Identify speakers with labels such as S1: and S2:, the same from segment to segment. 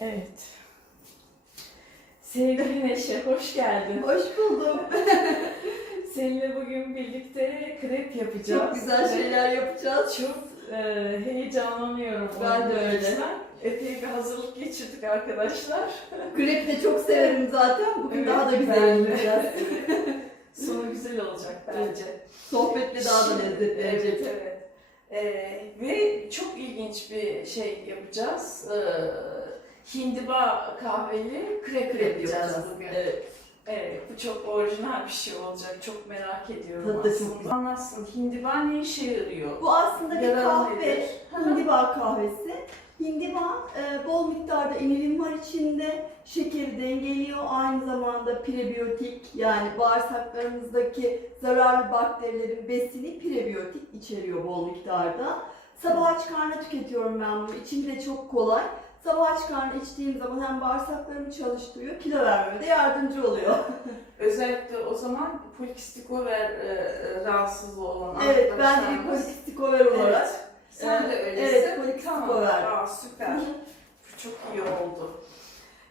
S1: Evet. Sevgili Neşe, hoş geldin.
S2: Hoş buldum.
S1: Seninle bugün birlikte krep yapacağız.
S2: Çok güzel şeyler yapacağız.
S1: Çok e, heyecanlanıyorum.
S2: Ben de öyle.
S1: yüzden. Epey bir hazırlık geçirdik arkadaşlar.
S2: Krep de çok severim zaten. Bugün
S1: Evet,
S2: daha da güzel yapacağız.
S1: Sonu güzel olacak bence.
S2: Sohbetle daha da lezzetlenecek.
S1: Evet, evet. Ee, ve çok ilginç bir şey yapacağız. Ee, hindiba kahveli krep, yapacağız bugün.
S2: Evet.
S1: Evet, bu çok orijinal bir şey olacak. Çok merak ediyorum
S2: Tadı çok
S1: aslında.
S2: güzel.
S1: Anlatsın, hindiba ne işe yarıyor?
S2: Bu aslında bir
S1: Yararı
S2: kahve.
S1: nedir?
S2: Hindiba kahvesi. Hindiba e, bol miktarda inilim var içinde. Şekeri dengeliyor. Aynı zamanda prebiyotik yani bağırsaklarımızdaki zararlı bakterilerin besini prebiyotik içeriyor bol miktarda. Sabah aç karnına tüketiyorum ben bunu. İçimi de çok kolay. Sabah aç karnına içtiğim zaman hem bağırsaklarımı çalıştırıyor, kilo vermeme de yardımcı oluyor.
S1: Özellikle o zaman polikistik over e, e, rahatsızlığı olan
S2: evet, ben de bir
S1: arkadaşlarımız-
S2: polikistik over olarak.
S1: Evet, sen de
S2: Evet,
S1: öylesin.
S2: evet, polikistik
S1: tamam.
S2: over.
S1: Aa, süper. Bu çok iyi oldu.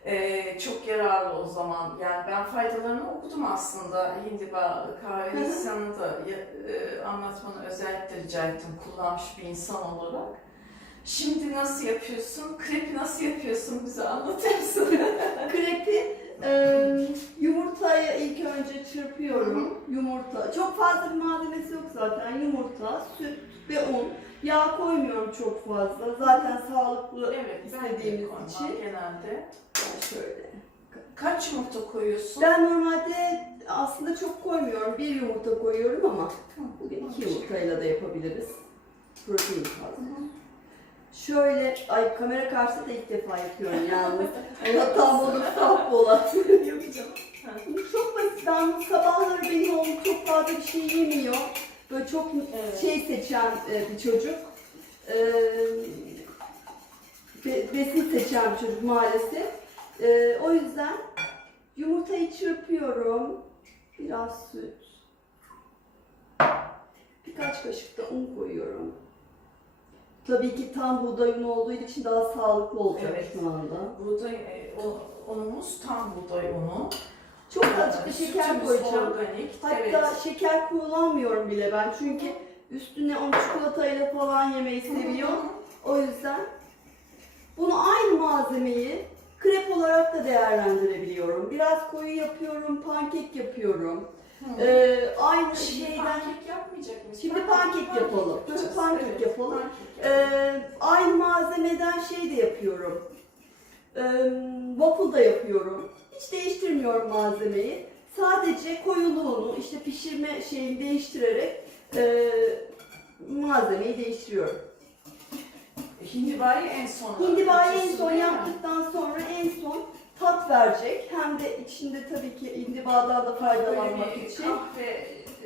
S1: Ee, çok yararlı o zaman. Yani ben faydalarını okudum aslında. Hindiba kahvesi sana da e, anlatmanı özellikle rica ettim kullanmış bir insan olarak. Şimdi nasıl yapıyorsun? Krepi nasıl yapıyorsun? Bize anlatır mısın?
S2: Krepi e, yumurtayı ilk önce çırpıyorum. Yumurta. Çok fazla bir malzemesi yok zaten. Yumurta, süt ve un. Yağ koymuyorum çok fazla. Zaten sağlıklı
S1: evet, ben de
S2: istediğimiz için.
S1: genelde.
S2: Şöyle.
S1: Kaç yumurta koyuyorsun?
S2: Ben normalde aslında çok koymuyorum. Bir yumurta koyuyorum ama bugün iki yumurtayla da yapabiliriz. Protein fazla. Şöyle, ay kamera karşısında da ilk defa yapıyorum yalnız. Allah'tan olur saf olan.
S1: Yapacağım.
S2: Çok basit. Ben sabahları benim oğlum çok fazla bir şey yemiyor. Böyle çok
S1: Evet.
S2: şey seçen e, bir çocuk. Ee, be- besin seçen bir çocuk maalesef. Ee, o yüzden yumurtayı çırpıyorum. Biraz süt. Birkaç kaşık da un koyuyorum. Tabii ki tam buğday unu olduğu için daha sağlıklı olacak
S1: Evet.
S2: şu anda.
S1: Buğday, e, o- unumuz tam buğday unu.
S2: Çok azıcık bir şeker
S1: Sütümüz
S2: koyacağım.
S1: Organik.
S2: Hatta
S1: evet.
S2: şeker kullanmıyorum bile ben çünkü üstüne onu çikolatayla falan yemeyi seviyor. O yüzden bunu aynı malzemeyi krep olarak da değerlendirebiliyorum. Biraz koyu yapıyorum, pankek yapıyorum.
S1: Hı.
S2: Ee, aynı
S1: Şimdi
S2: şeyden
S1: pankek yapmayacak mıyız?
S2: Şimdi pankek yapalım.
S1: yapacağız.
S2: Pankek
S1: Evet,
S2: yapalım.
S1: pankek
S2: ee, aynı malzemeden şey de yapıyorum. Ee, waffle da yapıyorum. Hiç değiştirmiyorum malzemeyi. Sadece koyuluğunu, işte pişirme şeyini değiştirerek e, malzemeyi değiştiriyorum.
S1: Hindibayı en son
S2: Hindibayı en son yaptıktan sonra en son tat verecek. Hem de içinde tabii ki hindibadan da faydalanmak
S1: Böyle bir
S2: için.
S1: kahve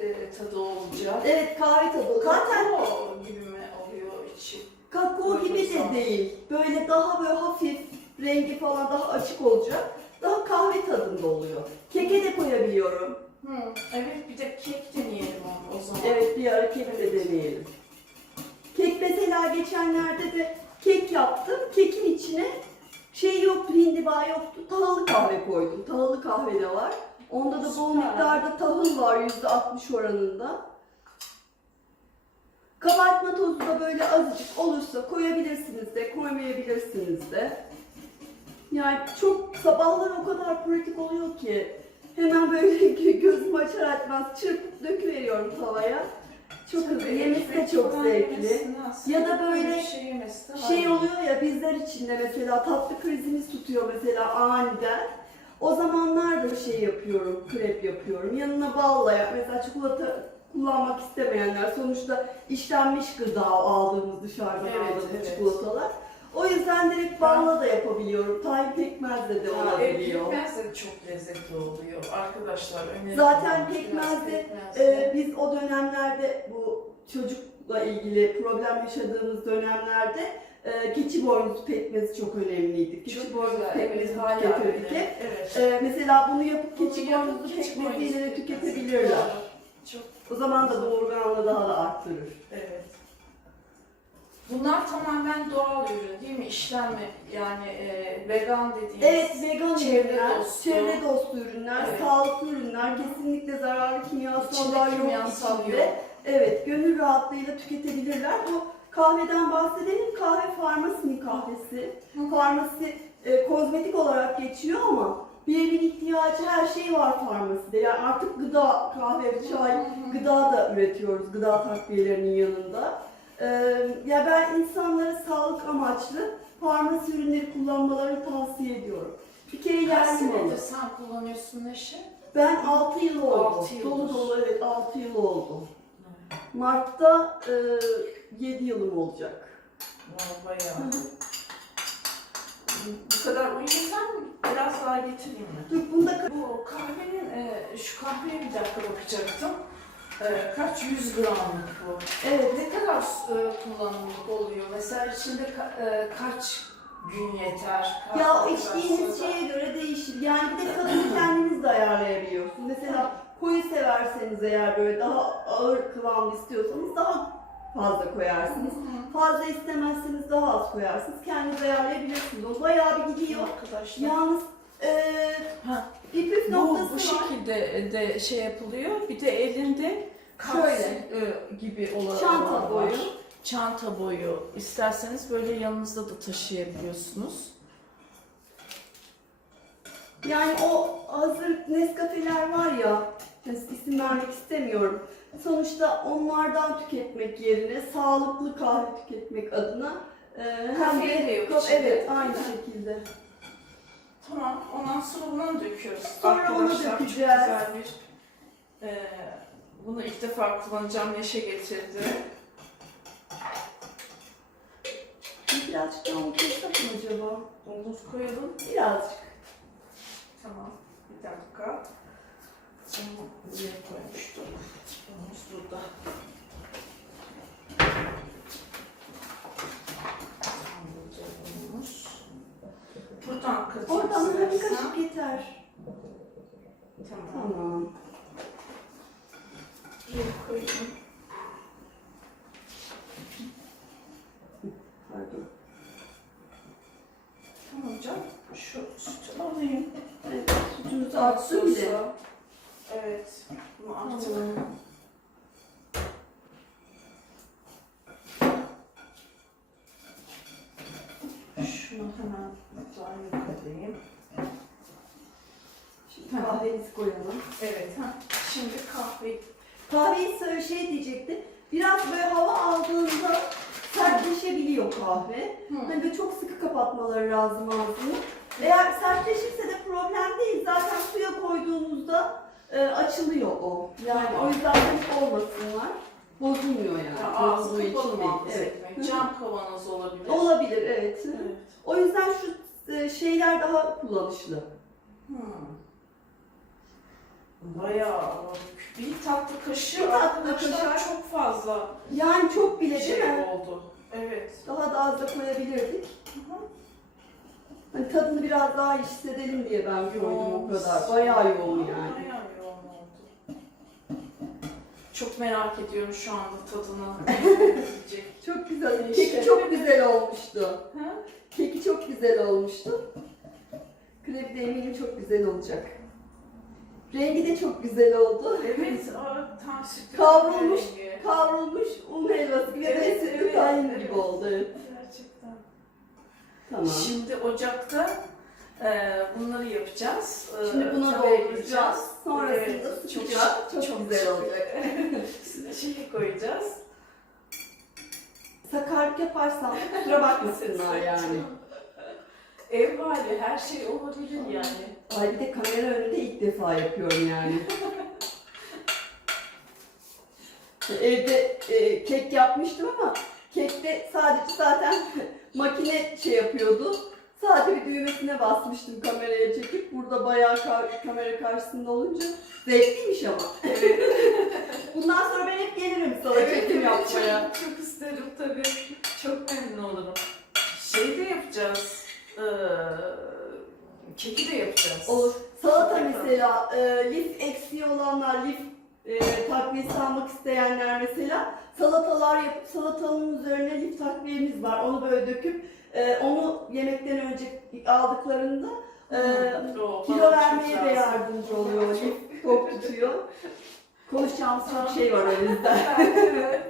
S1: e, tadı olacak.
S2: Evet kahve tadı. Zaten
S1: Kakao gibi mi oluyor içi?
S2: kakao gibi de değil. Böyle daha böyle hafif rengi falan daha açık olacak. Daha kahve tadında oluyor. Keke de koyabiliyorum.
S1: Hı. Evet bir de kek deneyelim onu o zaman.
S2: Evet bir ara kek de deneyelim. Kek mesela geçenlerde de kek yaptım. Kekin içine şey yoktu, hindiba yoktu. Tahıllı kahve koydum. Tahıllı kahve de var. Onda da bol miktarda tahıl var %60 oranında. Kabartma tozu da böyle azıcık olursa koyabilirsiniz de, koymayabilirsiniz de. Yani çok sabahları o kadar pratik oluyor ki hemen böyle gö- gözümü açar açmaz çırpıp döküveriyorum tavaya. Çok hızlı, yemesi de çok zevkli. Ya da böyle
S1: şey,
S2: Şey oluyor ya bizler için de mesela tatlı krizimiz tutuyor mesela aniden. O zamanlar da şey yapıyorum, krep yapıyorum. Yanına balla yap. Mesela çikolata kullanmak istemeyenler sonuçta işlenmiş gıda aldığımız dışarıdan
S1: Evet,
S2: aldığımız
S1: evet.
S2: çikolatalar. O yüzden direkt balla da yapabiliyorum. Tahin pekmezle de olabiliyor.
S1: Pekmez de çok lezzetli oluyor arkadaşlar. öneririm.
S2: Zaten
S1: pekmezle.
S2: Ee, biz o dönemlerde bu çocukla ilgili problem yaşadığımız dönemlerde e, keçi boynuzu pekmezi çok önemliydi. Keçi
S1: çok
S2: boynuzu
S1: güzel.
S2: pekmezi
S1: Evet, hala
S2: tüketirdik
S1: öyle.
S2: hep.
S1: Evet.
S2: Ee, mesela bunu yapıp
S1: Bunu
S2: keçi
S1: yapıp
S2: boynuzu
S1: keçi
S2: pekmeziyle de tüketebilirler.
S1: Çok
S2: O zaman da doğurganlığı daha da arttırır.
S1: evet. Bunlar tamamen doğal ürün değil mi? İşlenme yani e, vegan dediğimiz.
S2: Evet, vegan
S1: Çevre
S2: ürünler,
S1: dostu.
S2: çevre dostu ürünler,
S1: Evet.
S2: sağlıklı ürünler, kesinlikle zararlı kimyasallar yok
S1: kimyasal
S2: içinde.
S1: yok.
S2: Evet, gönül rahatlığıyla tüketebilirler. Bu kahveden bahsedelim. Kahve farmasinin kahvesi.
S1: Hı.
S2: Farmasi e, kozmetik olarak geçiyor ama bir evin ihtiyacı her şey var farmaside. Yani artık gıda, kahve, çay, gıda da üretiyoruz gıda takviyelerinin yanında. Ee, ya ben insanlara sağlık amaçlı farmasi ürünleri kullanmalarını tavsiye ediyorum. Bir kere yerli
S1: sen kullanıyorsun Neşe?
S2: Ben 6 yıl oldu.
S1: Altı yıldır.
S2: Dolu dolu evet 6 yıl oldu. Mart'ta e, 7 yılım olacak.
S1: Vay bayağı. Bu kadar uyuyorsan biraz daha getireyim mi?
S2: Dur bunda
S1: Bu kahvenin, e, şu kahveye bir dakika bakacaktım. E, kaç yüz gramlık bu?
S2: evet
S1: Ne kadar e, kullanımlık oluyor? Mesela içinde ka- e, kaç gün yeter?
S2: Ya
S1: Kahve
S2: içtiğiniz şeye göre değişir. Yani bir de tadını kendiniz de ayarlayabiliyorsunuz. Mesela koyu severseniz eğer böyle daha ağır kıvamlı istiyorsanız daha fazla koyarsınız. Fazla istemezseniz daha az koyarsınız. Kendiniz ayarlayabilirsiniz. O bayağı bir gidiyor.
S1: Arkadaşlar.
S2: Yalnız eee
S1: Ha,
S2: bir püf
S1: bu,
S2: noktası
S1: bu
S2: var.
S1: şekilde de şey yapılıyor. Bir de elinde
S2: Şöyle.
S1: e, gibi olan
S2: Çanta
S1: olan
S2: boyu.
S1: var. Çanta boyu. İsterseniz böyle yanınızda da taşıyabiliyorsunuz.
S2: Yani o hazır Nescafe'ler var ya, isim vermek istemiyorum. Sonuçta onlardan tüketmek yerine sağlıklı kahve tüketmek adına e, hem
S1: Kafein de yok içinde.
S2: Evet, aynı şekilde.
S1: Tamam, ondan sonra bunu döküyoruz.
S2: Sonra onu
S1: Arkadaşlar, çok
S2: dökeceğiz.
S1: güzel bir... e, bunu ilk defa kullanacağım Neşe getirdi.
S2: Birazcık daha onu koysak mı acaba?
S1: Onu koyalım.
S2: Birazcık.
S1: Tamam, bir dakika. Bunu buraya koymuştuk. Unumuz burada. Sadece unumuz. Buradan
S2: da bir kaşık yeter.
S1: Tamam.
S2: Tamam.
S1: Buraya koyayım.
S2: Pardon.
S1: Tamam hocam. Şu sütü alayım.
S2: Evet, sütümüzü arttı bile.
S1: Evet. Bunu artık
S2: Tamam.
S1: şunu hemen daha yıkayayım.
S2: Şimdi kahvemizi koyalım.
S1: Evet. Ha. Şimdi kahve.
S2: Kahveyi şey diyecektim. Biraz böyle hava aldığında sertleşebiliyor kahve.
S1: Hı.
S2: Hani böyle çok sıkı kapatmaları lazım ağzını. Eğer sertleşirse de problem değil. Zaten suya koyduğunuzda e, açılıyor o. Yani o yüzden panik olmasınlar. Bozulmuyor yani.
S1: Ya, ağzı kapalı muhafaza
S2: Evet.
S1: etmek. Cam kavanoz olabilir.
S2: Olabilir evet.
S1: Evet.
S2: O yüzden şu e, şeyler daha kullanışlı.
S1: Hmm. Bayağı bir tatlı kaşığı
S2: Bir tatlı
S1: arkadaşlar
S2: kaşığı.
S1: çok fazla
S2: Yani çok bile değil
S1: şey
S2: mi?
S1: oldu. Evet.
S2: Daha da az da koyabilirdik.
S1: Hı hı.
S2: Hani tadını biraz daha hissedelim diye ben koydum o kadar. Bayağı yoğun yani.
S1: Bayağı yoğun oldu. Çok merak ediyorum şu anda tadını.
S2: Çok güzel.
S1: İşte.
S2: Keki çok güzel olmuştu.
S1: Ha?
S2: Keki çok güzel olmuştu. Krepi de eminim çok güzel olacak. Rengi de çok güzel oldu.
S1: Evet, aa, tam sütlü
S2: Kavrulmuş.
S1: rengi.
S2: Kavrulmuş un helvası gibi
S1: Evet,
S2: ve sütlü
S1: evet,
S2: tahin
S1: evet.
S2: gibi oldu.
S1: Gerçekten.
S2: Tamam.
S1: Şimdi ocakta e, bunları yapacağız. E,
S2: Şimdi buna
S1: tavaya
S2: dolduracağız. Sonrasında
S1: Evet,
S2: sıkacağız. Çok, güzel olacak.
S1: Üstüne şeyi koyacağız.
S2: Sakarlık yaparsam kusura bakmasınlar yani.
S1: Ev hali her şey olabilir yani.
S2: Ay bir de kamera önünde ilk defa yapıyorum yani. Evde e, kek yapmıştım ama kekte sadece zaten makine şey yapıyordu. Sadece bir düğmesine basmıştım kameraya çekip. Burada bayağı kar- kamera karşısında olunca zevkliymiş ama. Bundan sonra ben hep gelirim sana çekim yapmaya.
S1: Çok, çok isterim tabii. Çok memnun olurum. Şey de yapacağız. E, keki de yapacağız.
S2: Olur. Salata mesela e, lif eksiği olanlar, lif e, takviyesi almak isteyenler mesela salatalar yapıp salatanın üzerine lif takviyemiz var. Onu böyle döküp e, onu yemekten önce aldıklarında e,
S1: O
S2: kilo vermeye de
S1: lazım.
S2: yardımcı oluyor. Lif tok tutuyor. Konuşacağımız çok şey var o yüzden.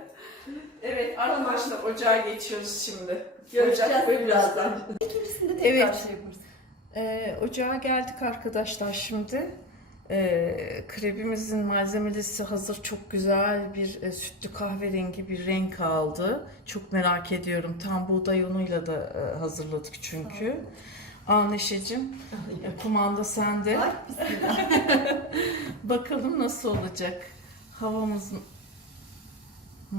S1: evet. Arkadaşlar ocağa geçiyoruz şimdi.
S2: Görüşeceğiz
S1: Ocak bölümümüzden.
S2: birazdan. İkincisinde tekrar
S1: Evet.
S2: şey yaparız.
S1: Ee, ocağa geldik arkadaşlar şimdi. Ee, krebimizin malzemesi hazır. Çok güzel bir e, sütlü kahverengi bir renk aldı. Çok merak ediyorum. Tam buğday unuyla da e, hazırladık çünkü. Al Neşe'cim, e, kumanda sende.
S2: Ay.
S1: Bakalım nasıl olacak. Havamızın... Hı.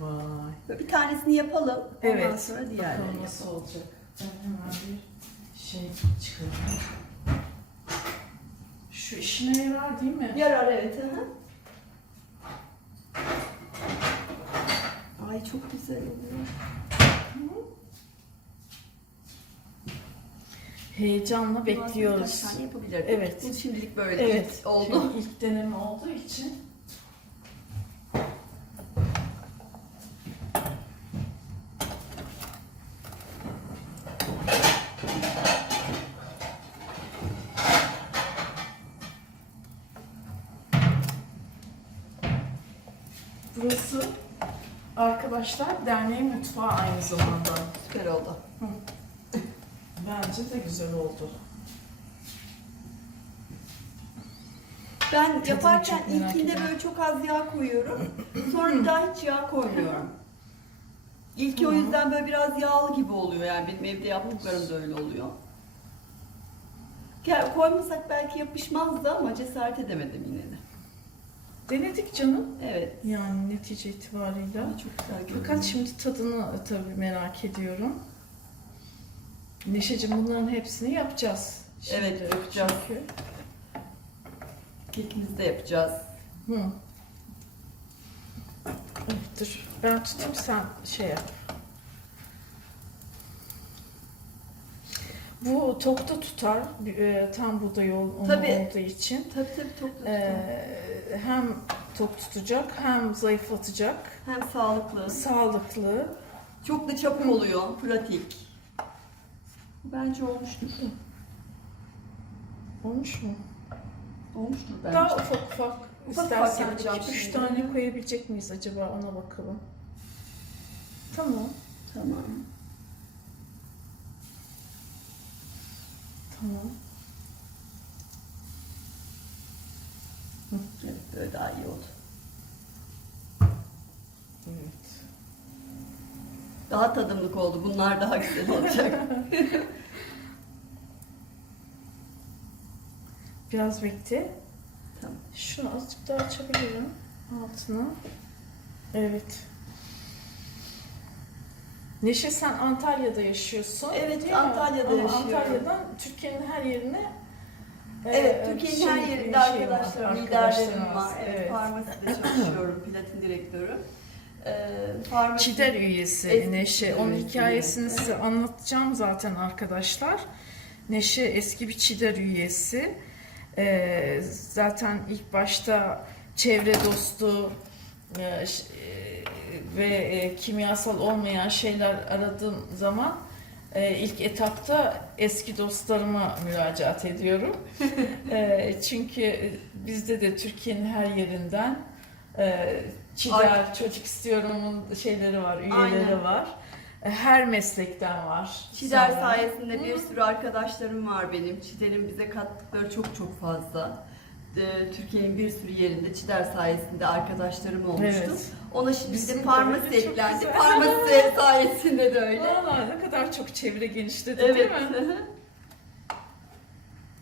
S1: Vay.
S2: Bir tanesini yapalım. Ondan
S1: Evet.
S2: sonra diğerlerini
S1: nasıl
S2: yapalım.
S1: olacak. Ben hemen bir şey çıkarayım. Şu işine yarar değil mi?
S2: Yarar evet. Hı. Ay çok güzel oluyor.
S1: Heyecanla bekliyoruz.
S2: tane yapabilirdik.
S1: Evet.
S2: Bu şimdilik böyle
S1: Evet.
S2: oldu.
S1: Çünkü ilk deneme olduğu için. Arkadaşlar derneğin mutfağı aynı zamanda.
S2: Süper oldu.
S1: Bence de güzel oldu.
S2: Ben
S1: Tadını
S2: yaparken
S1: çok merak
S2: ilkinde
S1: ediyorum.
S2: böyle çok az yağ koyuyorum. Sonra bir daha hiç yağ koymuyorum. İlki o yüzden böyle biraz yağlı gibi oluyor yani benim evde yaptıklarım da öyle oluyor. Koymasak belki yapışmazdı ama cesaret edemedim yine de.
S1: Denedik canım.
S2: Evet.
S1: Yani netice itibariyle.
S2: Ama çok güzel görünüyor.
S1: Fakat şimdi tadını tabii merak ediyorum. Neşeciğim bunların hepsini yapacağız. Şimdi
S2: Evet, yapacağız.
S1: Çünkü.
S2: Kekimizi de yapacağız.
S1: Hı. Evet, dur. Ben tutayım sen şey yap. Bu tokta tutar. e, Tam buğday ol-
S2: Tabii.
S1: olduğu için.
S2: Tabii tabii çok da
S1: Ee, hem tok tutacak hem zayıflatacak.
S2: Hem sağlıklı.
S1: Sağlıklı.
S2: Çok da çabuk oluyor. Pratik. Bence olmuştur.
S1: Olmuş mu?
S2: Olmuştur bence.
S1: Daha ufak ufak
S2: Ufak ufak
S1: istersen iki, üç tane koyabilecek miyiz acaba ona bakalım. Tamam.
S2: Tamam.
S1: Tamam.
S2: Evet, böyle daha iyi oldu.
S1: Evet.
S2: Daha tadımlık oldu. Bunlar daha güzel olacak.
S1: Biraz bekle.
S2: Tamam.
S1: Şunu azıcık daha açabilirim altına. Evet. Neşe sen Antalya'da yaşıyorsun.
S2: Evet,
S1: değil mi?
S2: Antalya'da
S1: Ama
S2: yaşıyorum.
S1: Antalya'dan Türkiye'nin her yerine e,
S2: evet, Türkiye'nin her
S1: şey-
S2: yerinde
S1: bir şey var,
S2: arkadaşlarım, liderlerim var. Evet,
S1: Evet.
S2: farmaside çalışıyorum, platin direktörü. Ee.
S1: Çider üyesi
S2: Eski
S1: Neşe. Onun
S2: üyesi,
S1: hikayesini
S2: evet.
S1: size anlatacağım zaten arkadaşlar. Neşe eski bir Çider üyesi. Ee, zaten ilk başta çevre dostu e, e, ve e, kimyasal olmayan şeyler aradığım zaman e, ilk etapta eski dostlarıma müracaat ediyorum. E, çünkü bizde de Türkiye'nin her yerinden e, Çider, çocuk istiyorum'un şeyleri var, üyeleri
S2: Aynen.
S1: var. E, Her meslekten var.
S2: Çider
S1: Sonra-
S2: sayesinde bir sürü arkadaşlarım var benim. Çider'in bize kattıkları çok çok fazla. Ee, Türkiye'nin bir sürü yerinde Çider sayesinde arkadaşlarım olmuştu.
S1: Evet.
S2: Ona şimdi
S1: Bizim
S2: de farmasi
S1: öyle, çok
S2: eklendi.
S1: güzel.
S2: Farmasi sayesinde de öyle.
S1: Valla ne kadar çok çevre genişledi
S2: Evet.
S1: değil mi?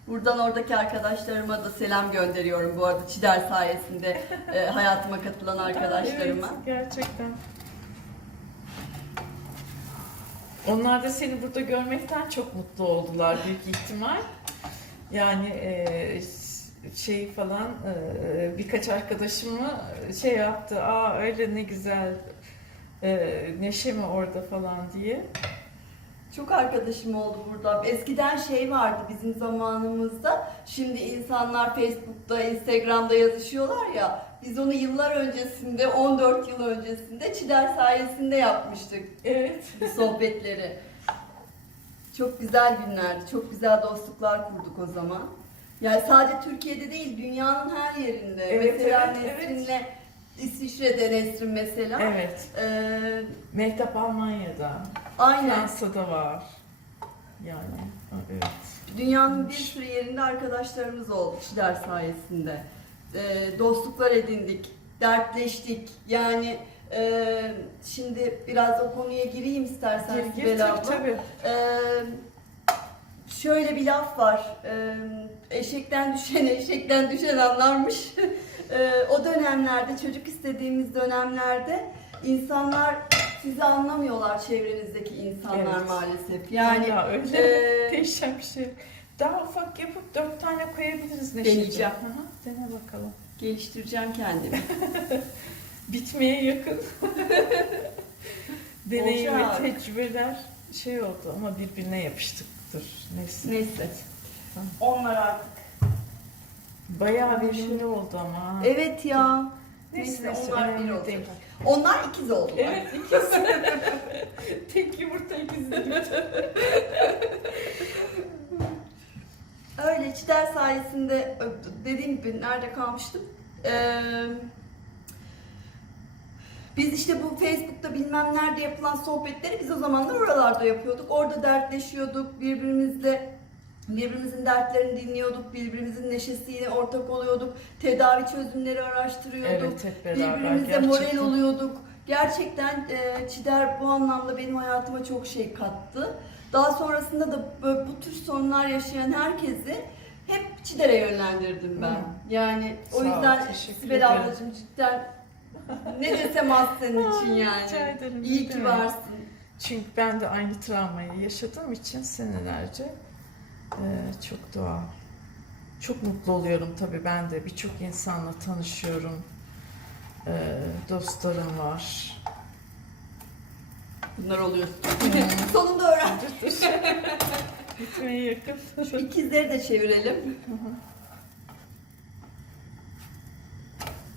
S2: Buradan oradaki arkadaşlarıma da selam gönderiyorum bu arada Çider sayesinde e, hayatıma katılan arkadaşlarıma.
S1: Evet, gerçekten. Onlar da seni burada görmekten çok mutlu oldular büyük ihtimal. Yani e, şey falan e, birkaç arkadaşımı şey yaptı. Aa öyle ne güzel e, Neşe mi orada falan diye.
S2: Çok arkadaşım oldu burada. Eskiden şey vardı bizim zamanımızda. Şimdi insanlar Facebook'ta, Instagram'da yazışıyorlar ya. Biz onu yıllar öncesinde, 14 yıl öncesinde Çider sayesinde yapmıştık
S1: Evet.
S2: bu sohbetleri. Çok güzel günlerdi. Çok güzel dostluklar kurduk o zaman. Yani sadece Türkiye'de değil, dünyanın her yerinde.
S1: Evet,
S2: mesela
S1: evet, evet.
S2: Nesrin'le İsviçre'de Nesrin mesela.
S1: Evet.
S2: Ee,
S1: Mehtap Almanya'da.
S2: aynen.
S1: Fransa'da var. Yani evet.
S2: Dünyanın bir sürü yerinde arkadaşlarımız oldu Çider sayesinde. Ee, dostluklar edindik, dertleştik. Yani e, şimdi biraz o konuya gireyim istersen
S1: Gir, gir,
S2: Sibel
S1: tabii,
S2: abla.
S1: tabii.
S2: Ee, şöyle bir laf var. Ee, eşekten düşen eşekten düşen anlarmış. Ee, o dönemlerde çocuk istediğimiz dönemlerde insanlar sizi anlamıyorlar çevrenizdeki insanlar
S1: Evet.
S2: maalesef. Yani
S1: Vallahi öyle.
S2: e,
S1: Değişen bir şey. Daha ufak yapıp dört tane koyabiliriz ne
S2: Deneyeceğim.
S1: Dene bakalım.
S2: geliştireceğim kendimi.
S1: Bitmeye yakın. Deneyim ve tecrübeler şey oldu ama birbirine yapıştıktır. Neyse.
S2: Neyse. Onlar artık.
S1: Bayağı verimli oldu ama.
S2: Evet ya.
S1: Neyse,
S2: Neyse, onlar bir olacak.
S1: değil.
S2: Onlar ikiz oldular.
S1: Evet ikisi. Tek yumurta ikizi.
S2: Öyle Çider sayesinde dediğim gibi nerede kalmıştım? Ee, biz işte bu Facebook'ta bilmem nerede yapılan sohbetleri biz o zamanlar oralarda yapıyorduk. Orada dertleşiyorduk birbirimizle. Birbirimizin dertlerini dinliyorduk, birbirimizin neşesiyle ortak oluyorduk, tedavi çözümleri araştırıyorduk,
S1: Evet hep beraber
S2: birbirimize moral
S1: gerçekten.
S2: oluyorduk. Gerçekten e, Çider bu anlamda benim hayatıma çok şey kattı. Daha sonrasında da böyle bu tür sorunlar yaşayan herkesi hep Çider'e yönlendirdim ben.
S1: Hı.
S2: Yani o
S1: Sağ ol,
S2: yüzden
S1: teşekkür
S2: Sibel ablacığım cidden ne desem az senin için yani.
S1: ederim,
S2: İyi ki varsın.
S1: Çünkü ben de aynı travmayı yaşadığım için senelerce çok doğal. Çok mutlu oluyorum tabii ben de. Birçok insanla tanışıyorum. Eee, dostlarım var.
S2: Bunlar oluyor. Sonunda öğrendim.
S1: Bitmeye yakın.
S2: Şu ikizleri de çevirelim.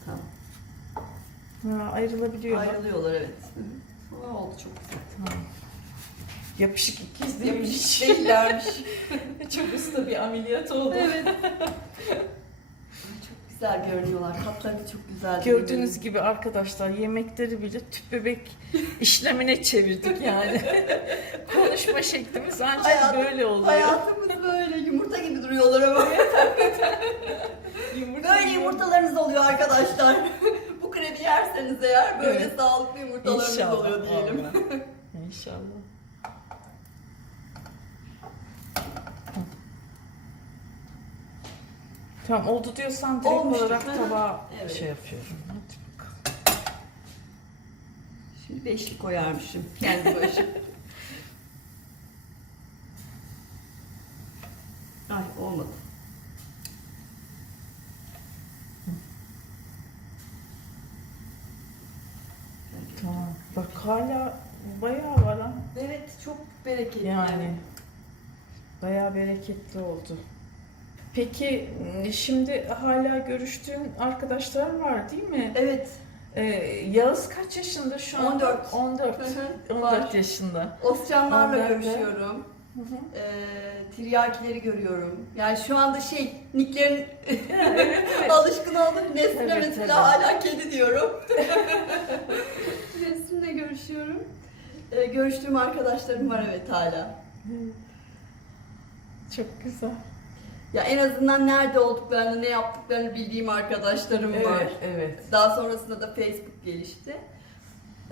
S2: Tamam.
S1: Ha, ayrılabiliyorlar.
S2: Ayrılıyorlar evet. Aa, oldu çok güzel.
S1: Tamam. Yapışık ikiz
S2: Yapışık değillermiş.
S1: çok usta bir ameliyat oldu.
S2: evet. çok güzel görünüyorlar. Katları çok güzel.
S1: Gördüğünüz gibi arkadaşlar yemekleri bile tüp bebek işlemine çevirdik yani. Konuşma şeklimiz ancak
S2: Hayat-
S1: böyle oluyor.
S2: Hayatımız böyle yumurta gibi duruyorlar ama.
S1: Yumurta
S2: Böyle yumurtalarınız oluyor arkadaşlar. Bu kremi yerseniz eğer böyle
S1: Evet.
S2: sağlıklı yumurtalarınız
S1: İnşallah.
S2: oluyor diyelim.
S1: İnşallah. Tamam oldu diyorsan direkt
S2: Olmuştur.
S1: olarak tabağa
S2: Evet.
S1: şey yapıyorum. Hadi bakalım.
S2: Şimdi beşli koyarmışım kendi başım. Ay olmadı.
S1: Tamam. Bak hala bayağı var ha.
S2: Evet çok bereketli.
S1: Yani bayağı bereketli oldu. Peki şimdi hala görüştüğün arkadaşlar var değil mi?
S2: Evet.
S1: Ee, Yağız kaç yaşında şu an?
S2: 14.
S1: 14.
S2: Hı hı,
S1: 14
S2: var.
S1: yaşında.
S2: Oscanlarla
S1: Ben de.
S2: görüşüyorum.
S1: Hı hı.
S2: Ee, tiryakileri görüyorum. Yani şu anda şey, nicklerin alışkın oldum. Nesrin'e
S1: Evet,
S2: mesela
S1: evet.
S2: hala kedi diyorum. Nesrin'le görüşüyorum. Ee, görüştüğüm arkadaşlarım var evet hala.
S1: Çok güzel.
S2: Ya en azından nerede olduklarını, ne yaptıklarını bildiğim arkadaşlarım var.
S1: Evet, evet.
S2: Daha sonrasında da Facebook gelişti.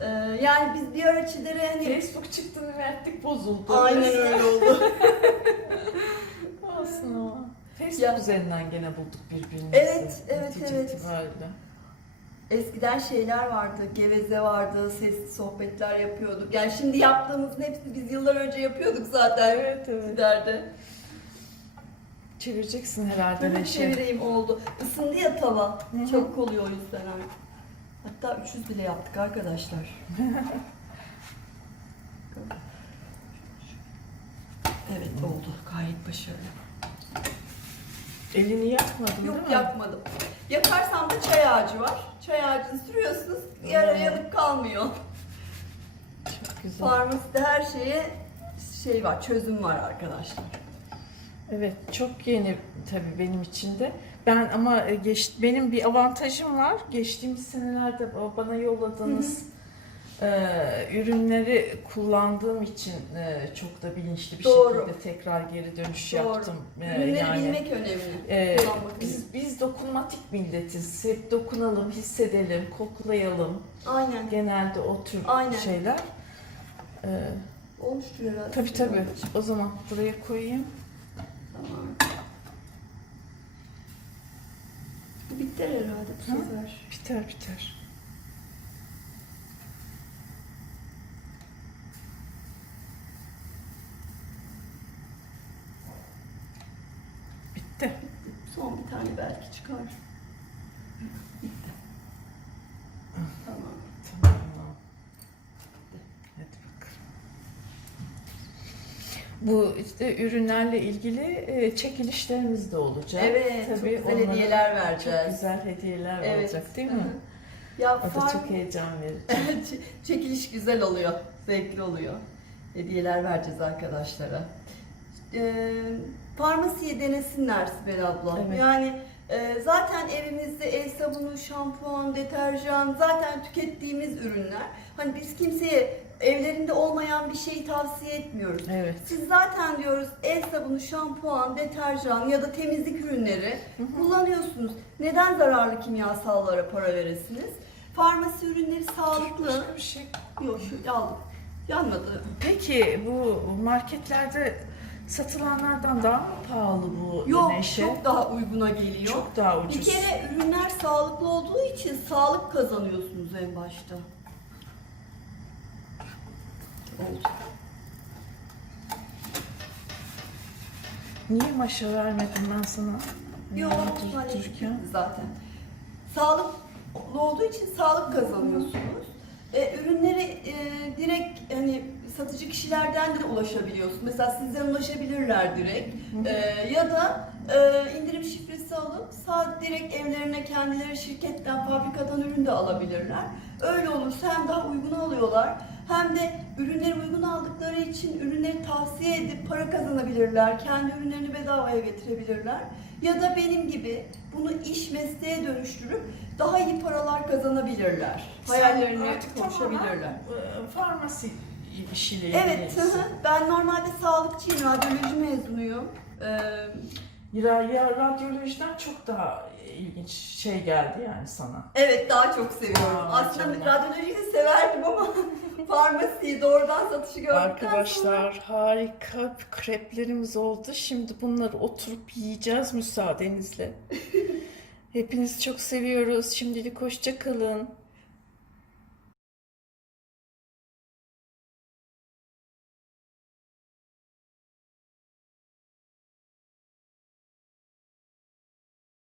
S2: Ee, yani biz bir ara Çider'e hani...
S1: Facebook çıktı mı mertlik bozuldu.
S2: Aynen öyle oldu.
S1: Olsun o. Facebook
S2: Ya-
S1: üzerinden gene bulduk birbirimizi.
S2: Evet, evet, evet.
S1: itibariyle.
S2: Eskiden şeyler vardı, geveze vardı, sesli sohbetler yapıyorduk. Yani şimdi yaptığımızın hepsini biz yıllar önce yapıyorduk zaten.
S1: Evet, evet.
S2: Çider'de.
S1: Çevireceksin herhalde
S2: Hemen
S1: Neşe.
S2: çevireyim oldu. Isındı ya tava.
S1: Hı.
S2: Çabuk oluyor o yüzden artık. Hatta 300 bile yaptık arkadaşlar. Evet oldu. Gayet başarılı.
S1: Elini yakmadın değil
S2: Yok
S1: mi?
S2: yakmadım. Yakarsam da çay ağacı var. Çay ağacını sürüyorsunuz. Yara yanık kalmıyor.
S1: Çok güzel.
S2: Farmaside her şeye şey var, çözüm var arkadaşlar.
S1: Evet çok yeni tabii benim için de. Ben ama e, geç, benim bir avantajım var. Geçtiğimiz senelerde ba- bana yolladığınız e, ürünleri kullandığım için e, çok da bilinçli bir
S2: Doğru.
S1: şekilde tekrar geri dönüş
S2: Doğru.
S1: yaptım. E,
S2: Ürünleri
S1: yani
S2: bilmek önemli.
S1: e, biz biz dokunmatik milletiz. Hep dokunalım, hissedelim, koklayalım.
S2: Aynen.
S1: Genelde o tür
S2: Aynen.
S1: şeyler. E,
S2: Olmuştur herhalde.
S1: tabii tabii. O zaman buraya koyayım.
S2: Bu biter herhalde bu sefer.
S1: Biter biter. Bitti.
S2: Son bir tane belki çıkar. Bitti. Tamam.
S1: Tamam. Hadi bakalım. Bu işte ürünlerle ilgili e, çekilişlerimiz de olacak.
S2: Evet, çok
S1: Tabii
S2: güzel
S1: onlara
S2: hediyeler vereceğiz.
S1: Çok güzel hediyeler
S2: Evet.
S1: olacak değil mi?
S2: Ya
S1: O da çok heyecan verici.
S2: Çekiliş güzel oluyor, zevkli oluyor. Hediyeler vereceğiz arkadaşlara. Ee, farmasiye denesinler Sibel abla.
S1: Evet.
S2: Yani e, zaten evimizde el sabunu, şampuan, deterjan zaten tükettiğimiz ürünler. Hani biz kimseye evlerinde olmayan bir şeyi tavsiye etmiyoruz.
S1: Evet.
S2: Siz zaten diyoruz el sabunu, şampuan, deterjan ya da temizlik ürünleri kullanıyorsunuz. Neden zararlı kimyasallara para veresiniz? Farmasi ürünleri sağlıklı.
S1: Başka bir şey.
S2: Yok şu aldım. Yanmadı.
S1: Peki bu marketlerde satılanlardan daha mı pahalı bu
S2: Yok
S1: neşe?
S2: çok daha uyguna geliyor.
S1: Çok daha
S2: Bir
S1: ucuz.
S2: kere ürünler sağlıklı olduğu için sağlık kazanıyorsunuz en başta. Oldu.
S1: Niye maşa vermedim ben sana?
S2: Yok hani zaten. Sağlıklı olduğu için sağlık kazanıyorsunuz. E, ürünleri e, direkt hani satıcı kişilerden de ulaşabiliyorsunuz. Mesela sizden ulaşabilirler direkt.
S1: Hı.
S2: E, ya da e, indirim şifresi alıp sağ direkt evlerine kendileri şirketten, fabrikadan ürün de alabilirler. Öyle olursa hem daha uygun alıyorlar hem de ürünleri uygun aldıkları için ürünleri tavsiye edip para kazanabilirler. Kendi ürünlerini bedavaya getirebilirler. Ya da benim gibi bunu iş mesleğe dönüştürüp daha iyi paralar kazanabilirler. Hayallerini
S1: artık
S2: konuşabilirler.
S1: e, Farmasi işiyle
S2: Evet, hı hı. ben normalde sağlıkçıyım, radyoloji mezunuyum. Ee,
S1: Ya, ya radyolojiden çok daha ilginç şey geldi yani sana.
S2: evet, daha çok seviyorum.
S1: Aa,
S2: Aslında
S1: canım.
S2: radyolojiyi de severdim ama farmasiyi doğrudan satışı gördükten sonra...
S1: Arkadaşlar harika kreplerimiz oldu. Şimdi bunları oturup yiyeceğiz müsaadenizle. Hepinizi çok seviyoruz. Şimdilik hoşça kalın.